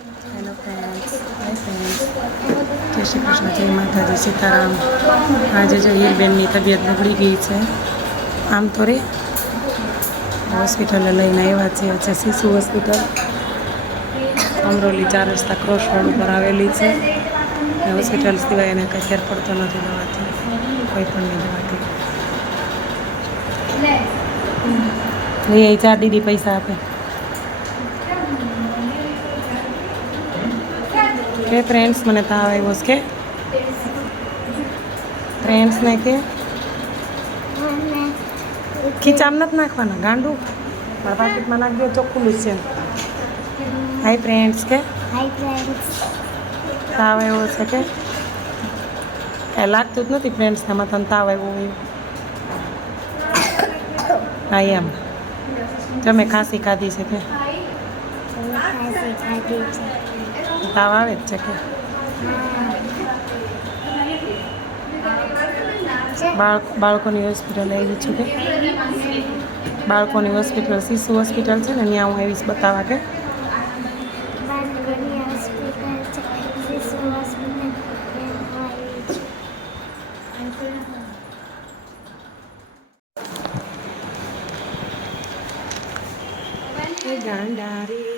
Hello friends, hi friends, જય શ્રી કૃષ્ણ, જય માતાજી, સીતારામ. આજે જો હીરબેનની તબિયત બગડી ગઈ છે. આમ તો રે હોસ્પિટલે લઈને આવ્યા છીએ. છે શિશુ હોસ્પિટલ, અમરોલી 4 રસ્તા ક્રોસ રોડ ઉપર આવેલી છે. એ હોસ્પિટલ સિવાય એને કંઈ ફેર પડતો નથી દવાથી, કોઈ પણની દવાથી. લઈ આવી ચા દીદી, પૈસા આપે કે ફ્રેન્ડ્સ મને તાવ આવ્યો છે કે ફ્રેન્ડ્સને કે ખીચામ નથી નાખવાના ગાંડું, મારા પાકીટમાં નાખી દો, ચોખ્ખું છે. હાય ફ્રેન્ડ્સ કે તાવ આવ્યો છે કે કાંઈ લાગતું જ નથી ફ્રેન્ડ્સને માં તને તાવ આવ્યો હોય. હા એમ તમે ખાંસી ખાધી છે કે તાવ આવે જ છે કે બાળકોની હોસ્પિટલ આવી છું કે બાળકોની હોસ્પિટલ શિશુ હોસ્પિટલ છે ને, ત્યાં હું આવીશ બતાવવા કે ગાંડારી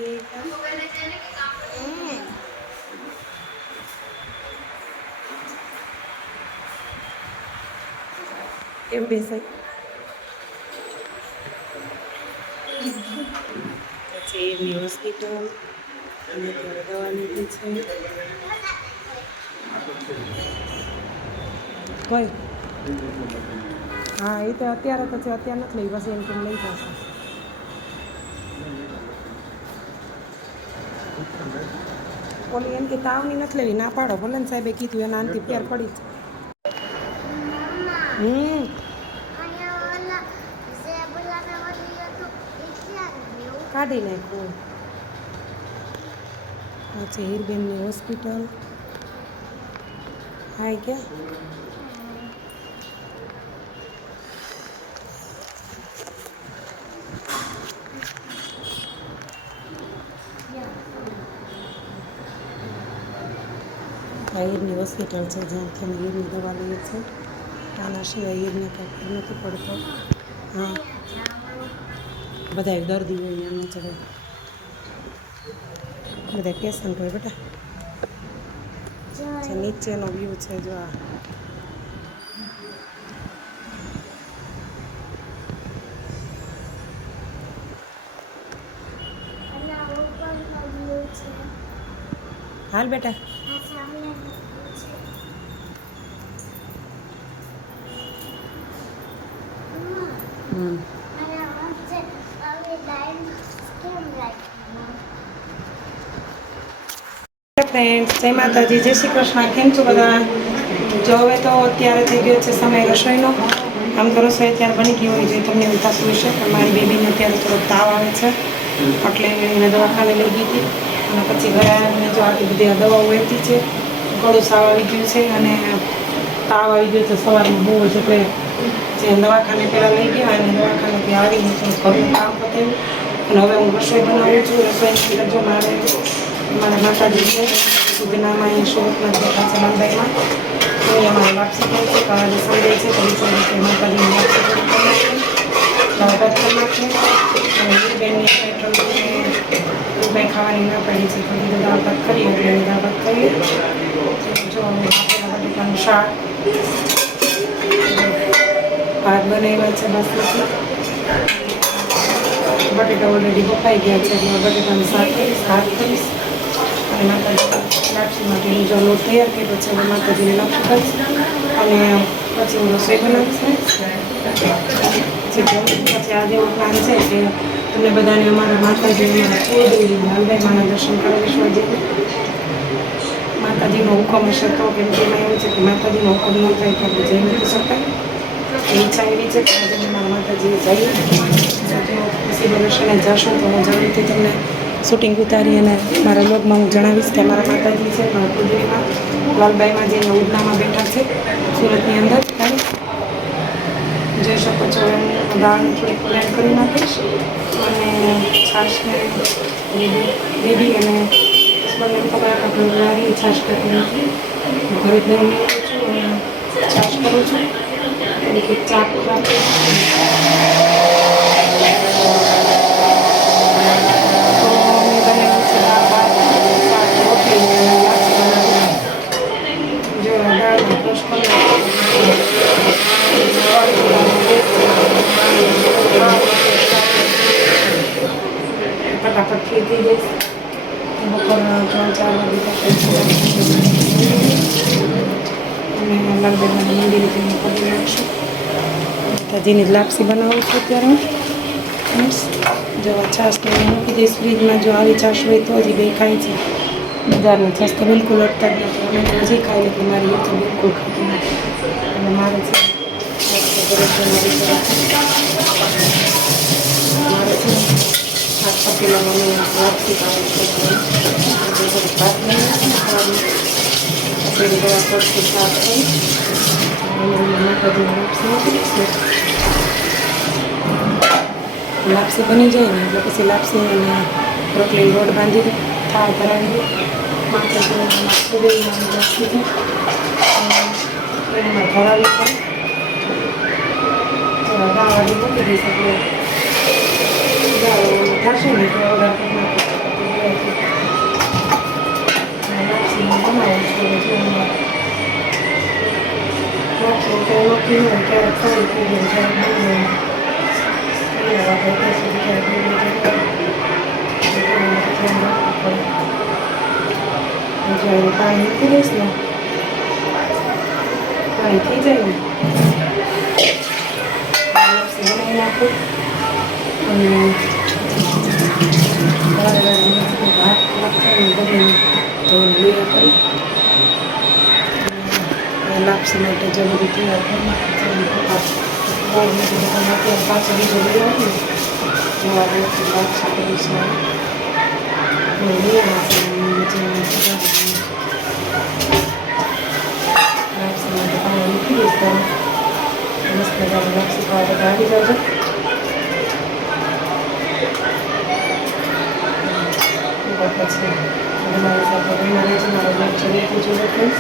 કેમ બેસાય પછી એની હોસ્પિટલ અને ત્યારે દવા લીધી છે. કોઈ હા, એ તો અત્યારે તો છે, અત્યારે નથી લઈ, બસ એમ કેમ લઈ જશે. ઓલી એમ કે તાવની નથી લેવી, ના પાડો. ભલે ને સાહેબે કીધું એના અંતિમ ફેર પડી જ. કાઢી નાખું. આ છે હીરબેનની હોસ્પિટલ. હાય કે હીરની હોસ્પિટલ છે, જ્યાંથી અમે હીરની દવા લઈએ છીએ. આના સિવાય હીરને કંઈ નથી પડતો. હા, બધા દર્દી હોય એમને ચડે, બધા પેશન્ટ હોય બેટા. જે નીચેનો વ્યૂ છે જો આ. હાલ બેટા. ફ્રેન્ડ્સ, જય માતાજી, જય શ્રી કૃષ્ણ. કેમ છો બધા? જો હવે તો અત્યારે થઈ ગયો છે સમય રસોઈનો. આમ તો રસોઈ અત્યારે બની ગઈ હોય છે, તમને એવું થતું હશે, પણ મારી બેબીને અત્યારે થોડો તાવ આવે છે, એટલે એને દવાખાને લઈ ગઈ હતી. અને પછી ઘરે આવીને જો આટલી બધી દવાઓ વહેતી છે, ગળું સાવ આવી ગયું છે અને તાવ આવી ગયો છે સવારમાં બહુ જ. એટલે જે દવાખાને પહેલાં લઈ ગયા અને દવાખાનેથી આવીને ઘરનું કામ પતાવ્યું અને હવે હું રસોઈ બનાવું છું. રસોઈની અંદર જો મારા માતાજી છે સુધનામાં, અહીંયા સુરતમાં બેઠા છે મુંબઈમાં. અહીંયા મારે વાપસી થાય છે, કાલે સંડે છે, તો વિચાર્યું કે માતાજીની વાપસી કરી નાખે, કરી નાખે. અને હીરબેનની કંઈ ખાવાની ના પડી છે, તો બીજું દાળ ભાત કરીએ, એટલે દાળ ભાત કરીએ. જો અમે બટેકાનું શાક, ભાત બનાવ્યા છે બાસમતી, બટેટા ઓલરેડી બફાઈ ગયા છે, એટલે બટેટાનું શાક કરીશ, ભાત કરીશ. અને માતાજી લાપસી માટેનો જો લોટ તૈયાર કર્યો છે, અને માતાજીને લાપસી કરીશ અને પછી હું રસોઈ બનાવીશ. પછી આજે એવો પ્લાન છે કે તમને બધાને અમારા માતાજી લાલભાઈમાના દર્શન કરાવીશું. આજે માતાજીનો હુકમ હશે તો, કેમ કે એમાં એવું છે કે માતાજીનો હુકમ ન થાય તો આપણે જઈ નથી શકાય. ઈચ્છા એવી છે કે આજે મારા માતાજીએ જઈએ, પછી દર્શને જશું તો હું જરૂરથી તમને શૂટિંગ ઉતારી અને મારા લોગમાં હું જણાવીશ કે મારા માતાજી છે મારા કુદરીમાં લાલબાઈમાં જઈને ઉડનામાં બેઠા છે સુરતની અંદર. જોઈ શકો છો, હું દાળને થોડીક પ્લેન કરી નાખીશ અને છાશને બેબી અને બને તમારા ઘરની છાશ કરતી નથી, ઘરે જ દહીં લઈ છું અને છાશ કરું છું. એટલે ચા રાખું ફટાફટ થઈ જઈશ. બપોરના 3-4 વાગે અને લાલબેનના મંદિરે જઈને પડી નાખશું. તાજીની લાપસી બનાવું છું અત્યારે. જો છાશ મૂકી દઈશ ફ્રીજમાં. જો આવી છાશ હોય તો હજી બે ખાય છે. બજારની છાશ તો બિલકુલ અડતા જ નથી. અમે હજી ખાઈ લીધી, મારી તો બિલકુલ ખાતી નથી. અને મારે છે આખા પેલા મને લાપસી ખાવાની ભાત નહીં પછી બધા પડતી શાક કરી લાપસી બની જાય ને એટલે પછી લાપસી અને રોટલી લોટ બાંધી થાળ ભરાવી દઉં. માથે લાપસી દઉં એમાં ભરાવી પણ દાળ મૂકી દઈશ. એટલે થશે ને તો લાપસી બનાવું છું. લાપસી તો નક્કી હોય ક્યારેક સારી થઈ જાય, પાણી મૂકી દઈશ ને પાણી થઈ જાય ને લાપસી બનાવી નાખું. અને ભાત બધું ધોઈને કરી લાપસી માટે જે બધું તૈયાર કરી અત્યારે પાછળ બીજો લઈ આવે ને જવા લાપસી કરીશ. લાપસી માટે પાણી મૂકી દઈશ. તો મસ્ત મજાની લાપસી ખાવા બધા આવી જાજો. પછી મારી સાથે બનાવે છે. મારો બ્લોગ જરૂરથી જોજો ફ્રેન્ડ્સ.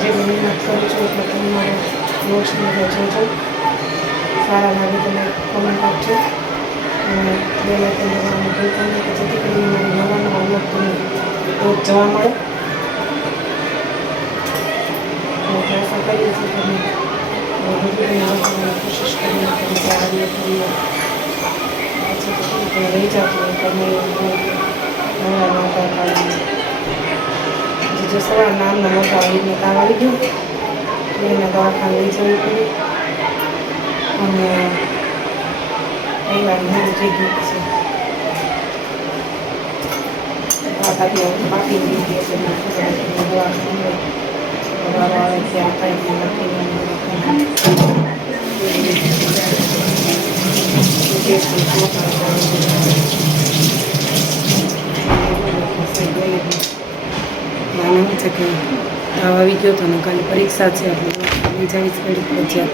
જે હું મહેનત કરું છું એટલે તમે મારો બ્લોગ્સ બધા જોજો. સારા લાગે તમે કોમેન્ટ આપજો અને બે લાઈકન દબાવવાનું ભૂલતા નહીં, જેથી કરીને મારી નવા નવા બ્લોગ તમને રોજ જોવા મળે. આશા કરીએ છીએ કે તમે કોશિશ કરીને તમે સારા કરીએ પછી તમે રહી જાઓ તમે જે સવાર નામના મોટા હોય એને તાવ આવી ગયો, એને દવાખાને લઈ જવું પડ્યું અને રવિવાર મોડું થઈ ગયું. પછી બાકી થઈ ગઈ છે દવાખાને આવે ત્યાં કાંઈ નાના છે કે તાવ આવી ગયો હતો ને કાલે પરીક્ષા છે. આપણે જઈશ પડી ફરજિયાત.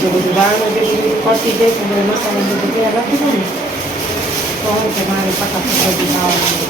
જો બધું દાળમાં જે બધું પતી જાય તો બધું મસાલા બધું તૈયાર રાખી દઉં ને તો હું કે મારે ફટાફટ બધું ખાવાનું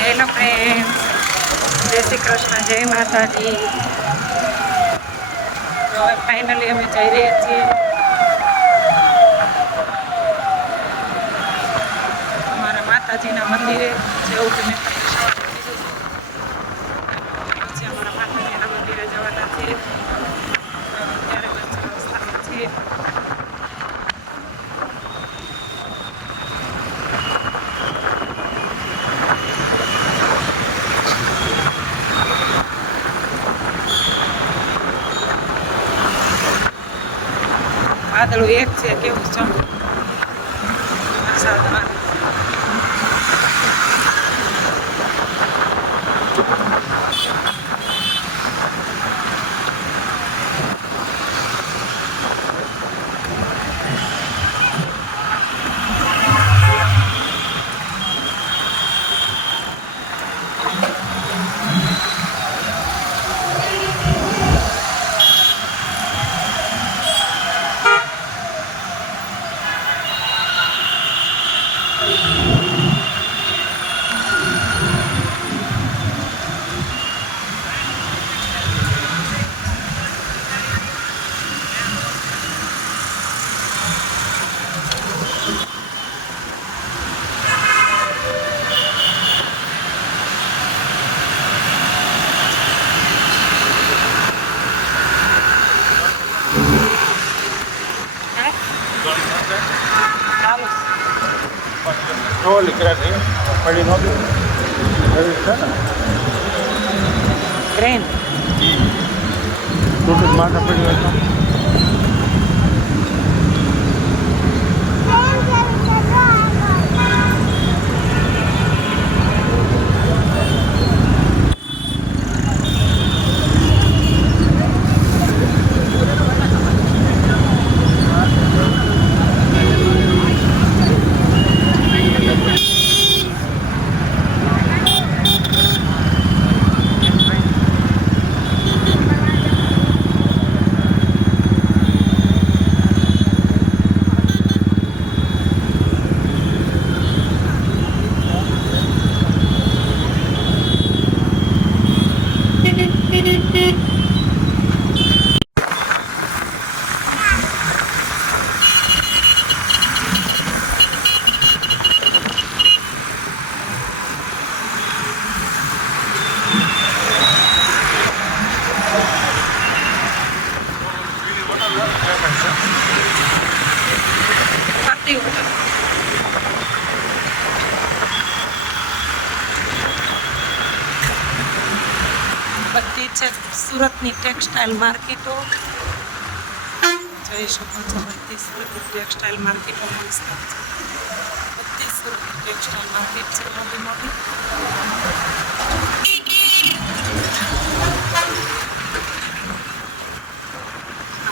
હેલો ફ્રેન્ડ્સ, જય શ્રી કૃષ્ણ, જય માતાજી. હવે ફાઇનલી અમે જઈ રહ્યા છીએ અમારા માતાજીના મંદિરે. જેવું તમે પછી અમારા માતાજીના મંદિરે જવાના છે. છે. અત્યારે વચ્ચે રસ્તામાં છે. વાદળું એક છે કેવું છે વરસાદમાં. ઓલી ક્રેક પડી નહોતી એવી છે ને ગ્રેન ટૂંક માટે પડી હોય તો બધી છે સુરતની ટેક્સટાઇલ માર્કેટો જોઈ શકો છો. બધી સુરતની ટેક્સટાઇલ માર્કેટો મસ્ત છે. બધી સુરતની ટેક્સટાઇલ માર્કેટ છે મોટી મોટી.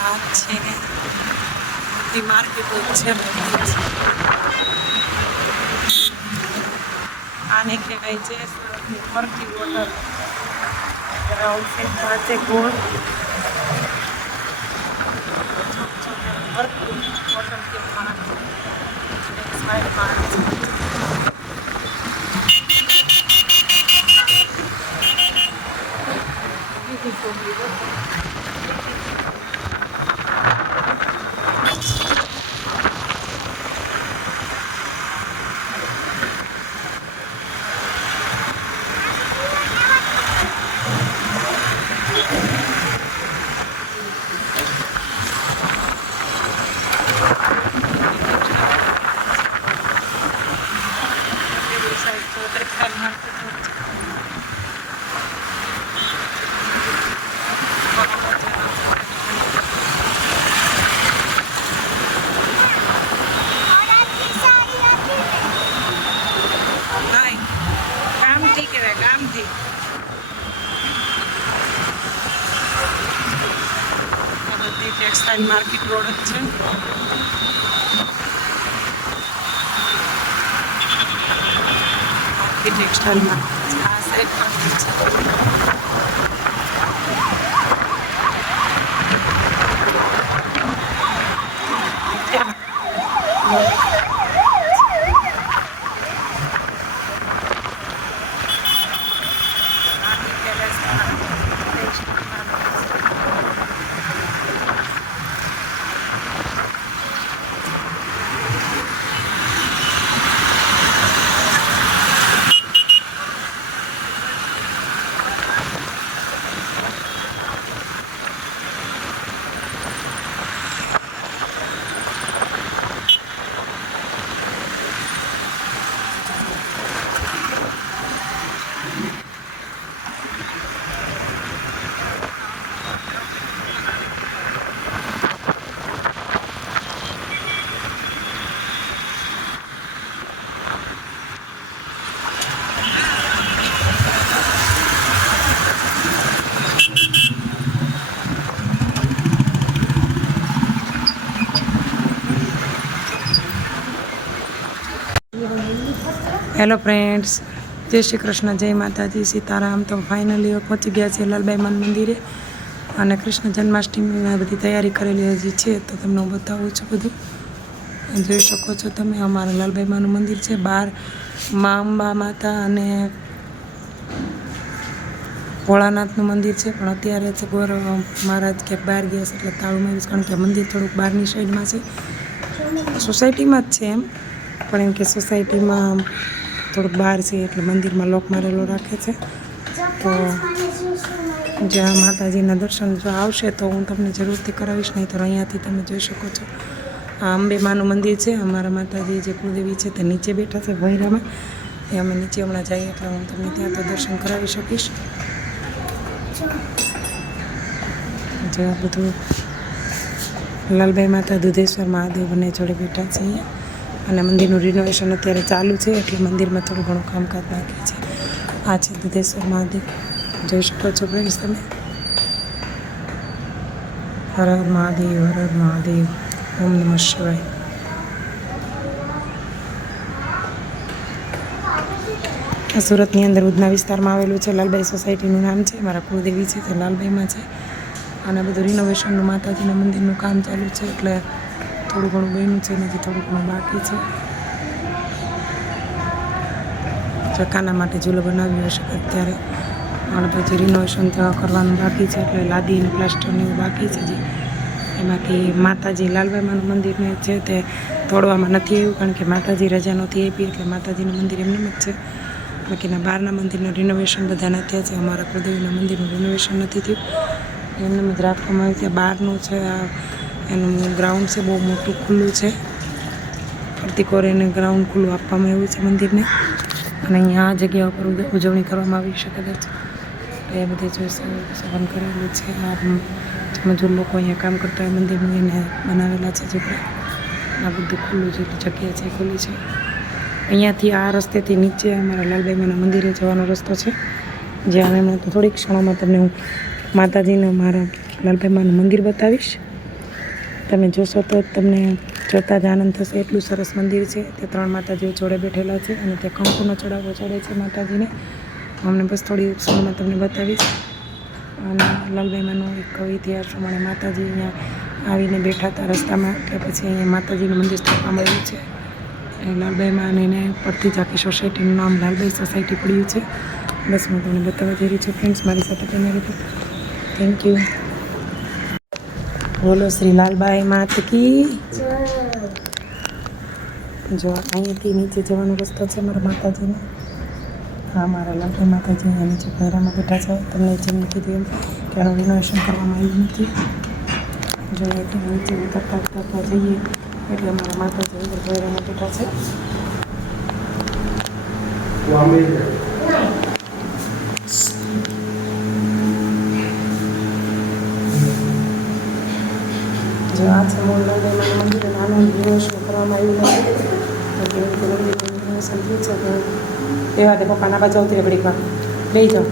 આ છે બધી માર્કેટો છે બધી જ. આને કહેવાય છે સુરતની ફરતી હોટલ. પાસે ગોળ હોટલ કે ટેક્સટાઇલ માર્કેટ રોડ જ છે. ટેક્સટાઇલ માર્કેટ આ સાઈડ માર્કેટ છે. હેલો ફ્રેન્ડ્સ, જય શ્રી કૃષ્ણ, જય માતાજી, સીતારામ. તો ફાઇનલી પહોંચી ગયા છે લાલબાઈમાન મંદિરે અને કૃષ્ણ જન્માષ્ટમીની બધી તૈયારી કરેલી હજી છે, તો તમને હું બતાવું છું બધું. જોઈ શકો છો તમે, અમારા લાલબાઈમાનું મંદિર છે. બહાર મા અંબા માતા અને ભોળાનાથનું મંદિર છે, પણ અત્યારે છે ગોર મહારાજ ક્યાંક બહાર ગયા છે એટલે તાળું માર્યું છે, કારણ કે મંદિર થોડુંક બહારની સાઈડમાં છે. સોસાયટીમાં જ છે એમ, પણ એમ કે સોસાયટીમાં થોડુંક બહાર છે એટલે મંદિરમાં લોક મારેલો રાખે છે. તો જ્યાં માતાજીના દર્શન જો આવશે તો હું તમને જરૂરથી કરાવીશ, નહીં તો અહીંયાથી તમે જોઈ શકો છો. આ અંબે માનું મંદિર છે. અમારા માતાજી જે કુળદેવી છે તે નીચે બેઠા છે ભૈરામાં. એ અમે નીચે હમણાં જઈએ એટલે હું તમને ત્યાં તો દર્શન કરાવી શકીશ. જે બધું લાલબાઈ માતા દુધેશ્વર મહાદેવ બંને જોડે બેઠા છે અહીંયા. અને મંદિરનું રિનોવેશન અત્યારે ચાલુ છે એટલે મંદિરમાં થોડું ઘણું કામકાજ બાકી છે. આ છે દુધેશ્વર મહાદેવ, જોઈ શકો છો ફ્રેન્ડ્સ તમે. હર હર મહાદેવ, હર હર મહાદેવ, ઓમ નમઃ શિવાય. સુરતની અંદર ઉધના વિસ્તારમાં આવેલું છે. લાલબાઈ સોસાયટીનું નામ છે. મારા કુળદેવી છે તે લાલબાઈમાં છે. અને બધું રિનોવેશનનું માતાજીના મંદિરનું કામ ચાલુ છે એટલે થોડું ઘણું બન્યું છે, નથી થોડું ઘણું બાકી છે. ચકાના માટે ઝૂલો બનાવ્યો હશે અત્યારે, અને પછી રિનોવેશન કરવાનું બાકી છે એટલે લાદી અને પ્લાસ્ટરને એવું બાકી છે. જે એમાંથી માતાજી લાલબાઈમાનું મંદિરને છે તે તોડવામાં નથી આવ્યું, કારણ કે માતાજી રજા નહોતી આપી એટલે માતાજીનું મંદિર એમનેમ જ છે. બાકીના બહારના મંદિરનું રિનોવેશન બધાના ત્યાં છે. અમારા કુળદેવીના મંદિરનું રિનોવેશન નથી થયું, એમને જ રાખવામાં આવ્યું છે. બહારનું છે એનું ગ્રાઉન્ડ છે, બહુ મોટું ખુલ્લું છે. ફરતી કોરેને ગ્રાઉન્ડ ખુલ્લું આપવામાં આવ્યું છે મંદિરને. અને અહીંયા આ જગ્યા ઉપર ઉજવણી કરવામાં આવી શકે છે. એ બધે જો સંબંધ કરેલું છે. આ મજૂર લોકો અહીંયા કામ કરતા હોય મંદિરનું એને બનાવેલા છે ઝૂંપડા. આ બધું ખુલ્લું છે, જગ્યા છે ખુલ્લી છે. અહીંયાથી આ રસ્તેથી નીચે અમારા લાલબાઈમાના મંદિરે જવાનો રસ્તો છે, જ્યાં એમણે તો થોડીક ક્ષણોમાં તમને હું માતાજીનું મારા લાલબાઈમાનું મંદિર બતાવીશ. તમે જોશો તો તમને જોતાં જ આનંદ થશે, એટલું સરસ મંદિર છે. તે ત્રણ માતાજીઓ જોડે બેઠેલા છે અને તે કંકુનો ચડાવો ચડે છે માતાજીને. અમને બસ થોડી ક્ષણમાં તમને બતાવીશ. અને લાલબાઈમાનો એક ઇતિહાસ પ્રમાણે માતાજી અહીંયા આવીને બેઠા હતા રસ્તામાં, એટલે પછી અહીંયા માતાજીનું મંદિર સ્થાપવામાં આવ્યું છે. એ લાલબાઈમાં અને એને પરથી જ આખી સોસાયટીનું નામ લાલબાઈ સોસાયટી પડ્યું છે. બસ હું તમને બતાવવા જઈ રહી છું ફ્રેન્ડ્સ, મારી સાથે બન્યા રહેજો. Thank you. બોલો શ્રી લાલબાઈ માત કી. જો અહીંયાથી નીચે જવાનો રસ્તો છે મારા માતાજીનો. હા, મારા લાલબાઈ માતાજી અહીંયા નીચે ભૈરામાં બેઠા છે. તમને જેમ કીધું એમ કે આનું રિનોવેશન કરવામાં આવ્યું નથી. જો અહીંયાથી નીચે ઉતરતા જઈએ એટલે અમારા માતાજી અંદર ભૈરામાં બેઠા છે. જો આ છે મૂળ લાલબાઈમાનું મંદિર અને આનું રિનોવેશન કરવામાં આવ્યું નથી. મંદિરનું રિનોવેશન થયું છે તો એવા તે પપ્પાના બાજુ આવતી ઘડીકમાં લઈ જાઓ.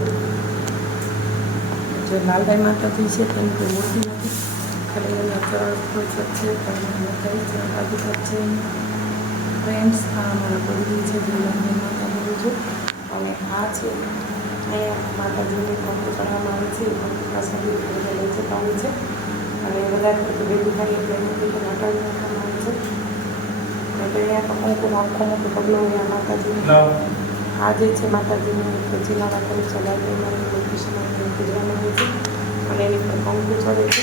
જો લાલબાઈ માતાજી છે તેની કોઈ મૂર્તિ નથી, ખાલી એના ચરણ કોઈ છે બાજુ છે. ફ્રેન્ડ્સ, આ અમારા કુળદેવી છે જે લાલબાઈ માતા બોલું છું. અને આ છે અહીંયા માતાજીને કંકુ ચડાવવામાં આવે છે. કંકુ પાસે લઈ જતા હોય છે અને વધારે પડતું ભેગું થાય એટલે એનાથી પણ હટાવી નાખવામાં આવે છે. એટલે અહીંયા કંકુનો આખો મોટો પગલો હોય આ માતાજીનો. આ જે છે માતાજીનું એક જિલ્લા રાખેલું છે લાલબાઈમાની મૂર્તિ સમાન પૂજવામાં આવે છે અને એની પર કંકુ ચડે છે.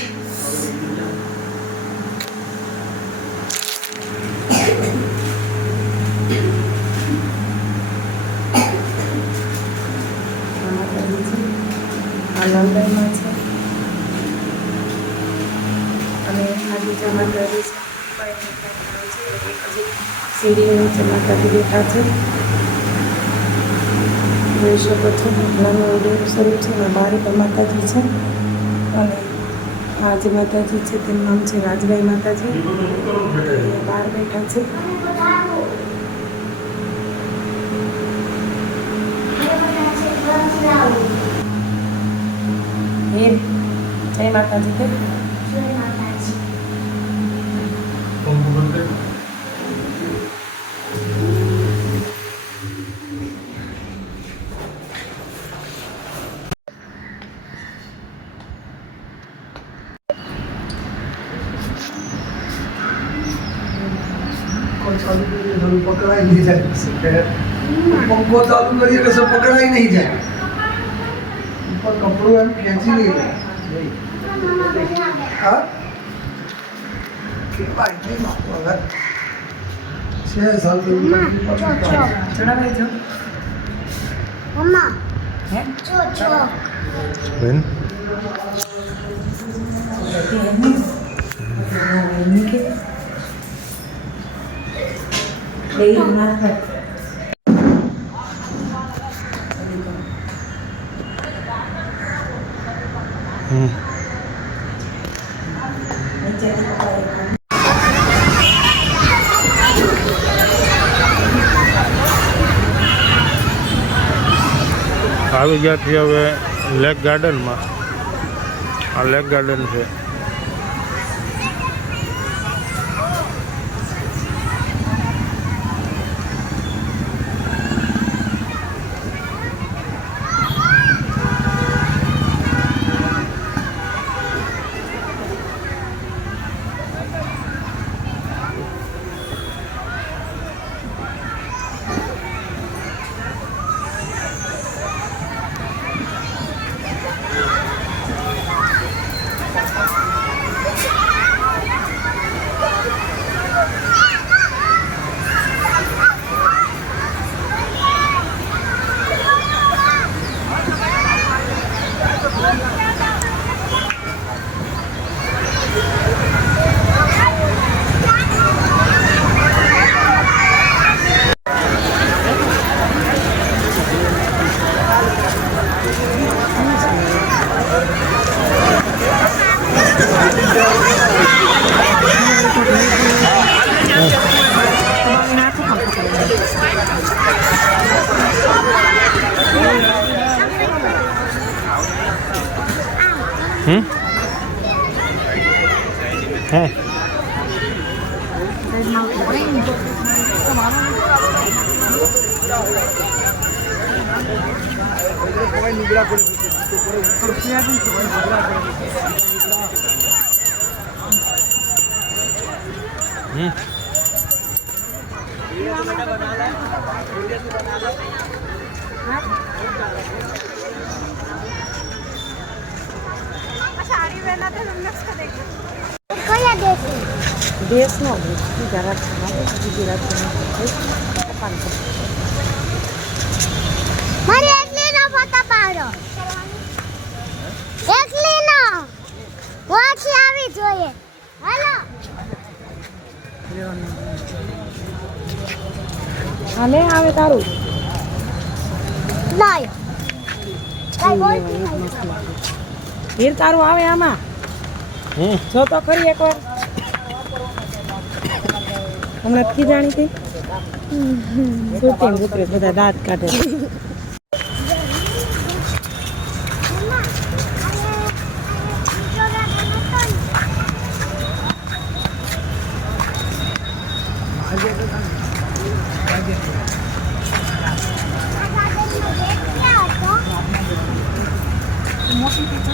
માતાજી છે આ લાલબાઈમાં છે અને આ બીજા માતાજી છે. એક હજી સીડીની નીચે માતાજી બેઠા છે, જોઈ શકો છો. નાનું ઉડેલું સ્વરૂપ છે અને બારી પર માતાજી છે. અને આ જે માતાજી છે તેનું નામ છે રાજબાઈ માતાજી. બહાર બેઠા છે. જય માતાજી. કે ચાલુ કરીએ તો પકડાઈ નહીં જાય પંખો ચાલુ કરીએ કે સબ પકડાઈ નહીં જાય ઉપર કપડું એમ ખેંચી નહીં જાય હા કે ભાઈ નહીં માપો હવે 6 સાલ ચડાવાઈ જાઓ મમ્મા હે જો બેન આવી ગયા છીએ હવે લેક ગાર્ડનમાં. આ લેક ગાર્ડન છે. હે કયા દેશી દેશનો ગુજરાત મારે એકલી નો ફોટો પાડો એકલી નો વાંચી આવી જોઈએ હાલો હાલે આવે તારું લાય કઈ બોલતી વીર તારું આવે આમાં જો તો ખરી એકવાર હમણાં કી જાણી હતી સુતી ઉતરે બધા દાંત કાઢે મોટી